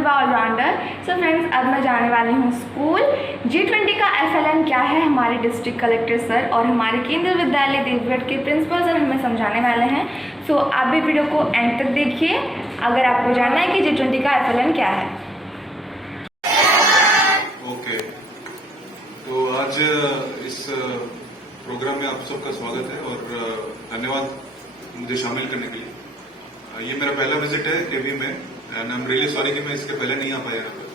Vibha allrounder. So friends, अब मैं जाने वाली हूँ स्कूल। G20 का FLN क्या है हमारे डिस्ट्रिक्ट कलेक्टर सर और हमारे केंद्रीय विद्यालय देवगढ़ के प्रिंसिपल सर हमें समझाने वाले हैं। सो आप भी वीडियो को एंड तक देखिए अगर आपको जानना है कि G20 का FLN क्या है। ओके, तो आज इस प्रोग्राम में आप सबका स्वागत है और धन्यवाद मुझे शामिल करने के लिए। ये मेरा पहला विजिट है केवी में and I am really sorry कि मैं इसके पहले नहीं आ पाया यहाँ पर,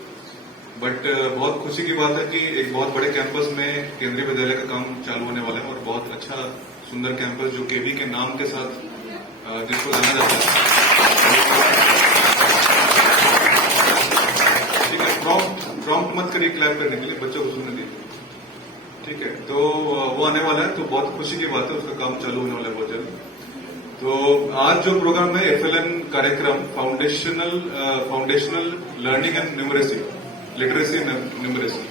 बट बहुत खुशी की बात है कि एक बहुत बड़े कैंपस में केंद्रीय विद्यालय का काम चालू होने वाला है और बहुत अच्छा सुंदर कैंपस जो केवी के नाम के साथ जिसको जाना जाता है। ठीक है, प्रॉम्प्ट मत करिए क्लैप करने के लिए, बच्चों को सुनने दीजिए। ठीक है, तो वो आने वाला है, तो बहुत खुशी की बात है, उसका काम चालू होने वाला है बहुत जल्द। तो आज जो प्रोग्राम है FLN कार्यक्रम foundational learning and numeracy, literacy numeracy,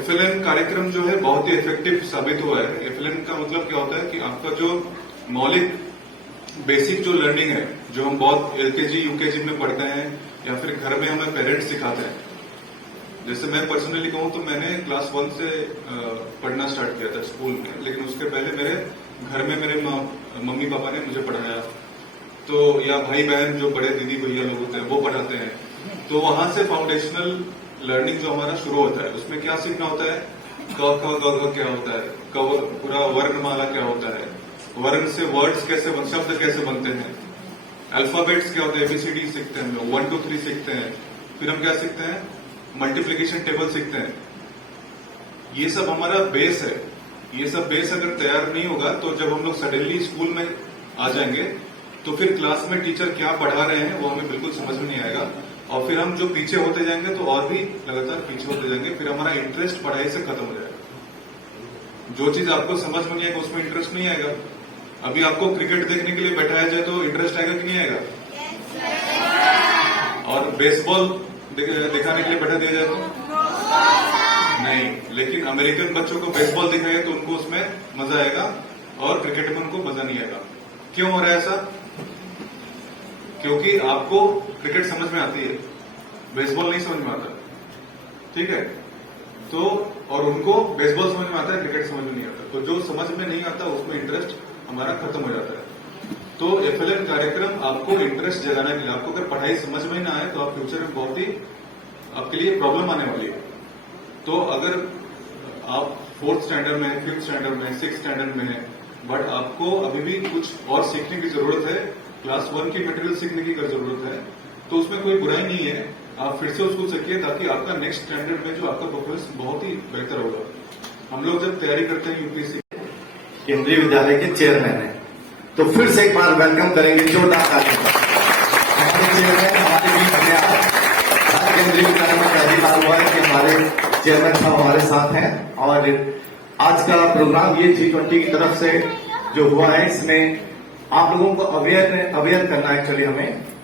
FLN कार्यक्रम जो है बहुत ही इफेक्टिव साबित हुआ है। FLN का मतलब क्या होता है कि आपका जो मौलिक बेसिक जो लर्निंग है, जो हम बहुत LKG UKG में पढ़ते हैं या फिर घर में हमें पेरेंट्स सिखाते हैं। जैसे मैं पर्सनली कहूं तो मैंने क्लास 1 से पढ़ना स्टार्ट किया था स्कूल में, लेकिन उसके पहले मेरे घर में मेरे मम्मी पापा ने मुझे पढ़ाया, तो या भाई बहन जो बड़े दीदी भैया लोग होते हैं वो पढ़ाते हैं। तो वहां से फाउंडेशनल लर्निंग जो हमारा शुरू होता है, उसमें क्या सीखना होता है, क ख ग घ क्या होता है, पूरा वर्णमाला क्या होता है, वर्ण से वर्ड्स कैसे शब्द कैसे बनते हैं, अल्फाबेट्स क्या होते हैं, ABCD सीखते हैं हम लोग, 1 2 3 सीखते हैं। फिर हम क्या सीखते हैं, मल्टीप्लीकेशन टेबल सीखते हैं। ये सब हमारा बेस है। ये सब बेस अगर तैयार नहीं होगा तो जब हम लोग सडनली स्कूल में आ जाएंगे तो फिर क्लास में टीचर क्या पढ़ा रहे हैं वो हमें बिल्कुल समझ में नहीं आएगा और फिर हम जो पीछे होते जाएंगे तो और भी लगातार पीछे होते जाएंगे। फिर हमारा इंटरेस्ट पढ़ाई से खत्म हो जाएगा। जो चीज आपको समझ में नहीं आएगा उसमें इंटरेस्ट नहीं आएगा। अभी आपको क्रिकेट देखने के लिए बैठाया जाए तो इंटरेस्ट आएगा कि नहीं आएगा? और बेसबॉल दिखाने के लिए बैठा दिया जाए तो नहीं। लेकिन अमेरिकन बच्चों को बेसबॉल दिखाएगा तो उनको उसमें मजा आएगा और क्रिकेट में उनको मजा नहीं आएगा। क्यों हो रहा है ऐसा? क्योंकि आपको क्रिकेट समझ में आती है, बेसबॉल नहीं समझ में आता। ठीक है, तो और उनको बेसबॉल समझ में आता है, क्रिकेट समझ में नहीं आता। तो जो समझ में नहीं आता उसमें इंटरेस्ट हमारा खत्म हो जाता है। तो FLN कार्यक्रम आपको इंटरेस्ट जगाने के लिए, आपको अगर पढ़ाई समझ में ना आए तो आप फ्यूचर में बहुत ही आपके लिए प्रॉब्लम आने वाली है। तो अगर आप 4th स्टैंडर्ड में, 5th स्टैंडर्ड में, 6th स्टैंडर्ड में है, बट आपको अभी भी कुछ और सीखने की जरूरत है, क्लास 1 की मटेरियल सीखने की जरूरत है, तो उसमें कोई बुराई नहीं है। आप फिर से उसको सीखिए ताकि आपका नेक्स्ट स्टैंडर्ड में जो आपका परफॉर्मेंस बहुत ही बेहतर होगा। हम लोग जब तैयारी करते हैं UPSC केंद्रीय विद्यालय के चेयरमैन है, तो फिर से एक बार वेलकम करेंगे जोरदार ताली से। हमारे चेयरमैन हमारे बीच में केंद्रीय विद्यालय में पहली बार हुआ है कि हमारे चेयरमैन साहब हमारे साथ हैं। और आज का प्रोग्राम ये G20 की तरफ से जो हुआ है, इसमें आप लोगों को अवेयर करना एक्चुअली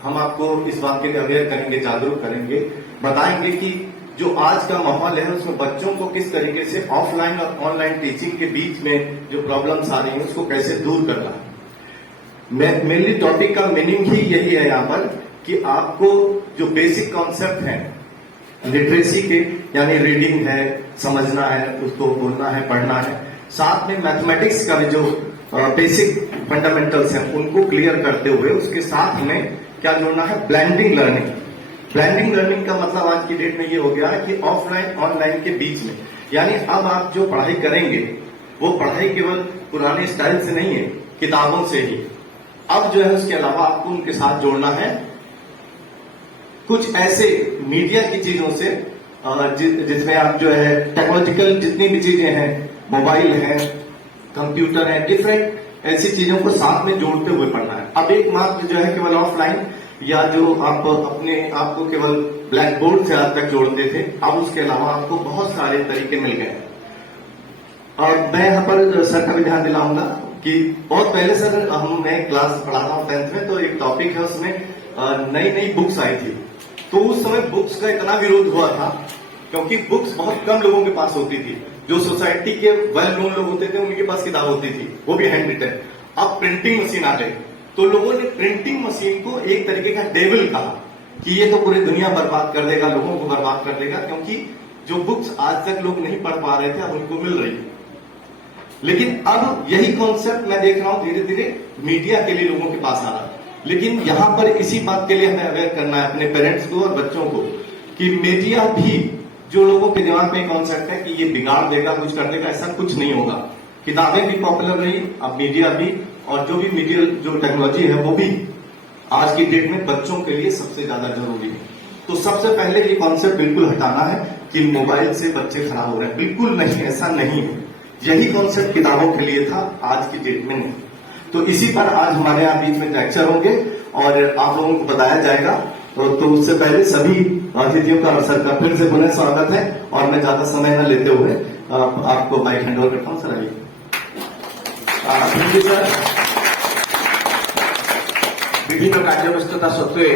हम आपको इस बात के लिए अवेयर करेंगे, जागरूक करेंगे, बताएंगे कि जो आज का माहौल है उसमें बच्चों को किस तरीके से ऑफलाइन और ऑनलाइन टीचिंग के बीच में जो प्रॉब्लम्स आ रही हैं उसको कैसे दूर करना है। मेनली टॉपिक का मीनिंग ही यही है यहाँ पर कि आपको जो बेसिक कॉन्सेप्ट है लिटरेसी के, यानी रीडिंग है, समझना है, उसको बोलना है, पढ़ना है, साथ में मैथमेटिक्स का जो बेसिक फंडामेंटल्स हैं उनको क्लियर करते हुए उसके साथ में क्या जोड़ना है, ब्लेंडिंग लर्निंग। ब्लेंडिंग लर्निंग का मतलब आज की डेट में ये हो गया है कि ऑफलाइन ऑनलाइन के बीच में, यानी अब आप जो पढ़ाई करेंगे वो पढ़ाई केवल पुराने स्टाइल से नहीं है, किताबों से ही। अब जो है उसके अलावा आपको उनके साथ जोड़ना है कुछ ऐसे मीडिया की चीजों से जिसमें आप जो है टेक्नोलॉजिकल जितनी भी चीजें हैं, मोबाइल है, कंप्यूटर है, डिफरेंट ऐसी चीजों को साथ में जोड़ते हुए पढ़ना है। अब एक मात्र जो है केवल ऑफलाइन या जो आप अपने आप को केवल ब्लैक बोर्ड से आज तक जोड़ते थे, अब उसके अलावा आपको बहुत सारे तरीके मिल गए। और मैं यहाँ पर सर का भी ध्यान दिलाऊंगा कि बहुत पहले सर मैं क्लास पढ़ा रहा हूँ 10th में, तो एक टॉपिक है उसमें नई बुक्स आई थी। तो उस समय बुक्स का इतना विरोध हुआ था क्योंकि बुक्स बहुत कम लोगों के पास होती थी। जो सोसाइटी के वेल नोन लोग होते थे उनके पास किताब होती थी, वो भी हैंड रिटन। अब प्रिंटिंग मशीन आ गई तो लोगों ने प्रिंटिंग मशीन को एक तरीके का डेविल कहा कि ये तो पूरी दुनिया बर्बाद कर देगा, लोगों को बर्बाद कर देगा, क्योंकि जो बुक्स आज तक लोग नहीं पढ़ पा रहे थे अब उनको मिल रही है। लेकिन अब यही कॉन्सेप्ट मैं देख रहा हूं धीरे धीरे मीडिया के लिए लोगों के पास आ रहा है। लेकिन यहां पर इसी बात के लिए हमें अवेयर करना है अपने पेरेंट्स को और बच्चों को कि मीडिया भी, जो लोगों के दिमाग में कॉन्सेप्ट है कि ये बिगाड़ देगा, कुछ कर देगा, ऐसा कुछ नहीं होगा। किताबें भी पॉपुलर रही, अब मीडिया भी, और जो भी मीडिया जो टेक्नोलॉजी है वो भी आज की डेट में बच्चों के लिए सबसे ज्यादा जरूरी है। तो सबसे पहले ये कॉन्सेप्ट बिल्कुल हटाना है कि मोबाइल से बच्चे खराब हो रहे हैं, बिल्कुल नहीं, ऐसा नहीं है। यही कॉन्सेप्ट किताबों के लिए था, आज की डेट में नहीं। तो इसी पर आज हमारे यहाँ बीच में लेक्चर होंगे और आप लोगों को बताया जाएगा। तो उससे पहले सभी अतिथियों का अवसर का फिर से पुनः स्वागत है और मैं ज्यादा समय न लेते हुए आपको माइक हैंड ओवर करता हूँ। सर आइए। Thank you sir. विभिन्न कार्यव्यस्तता सत्वे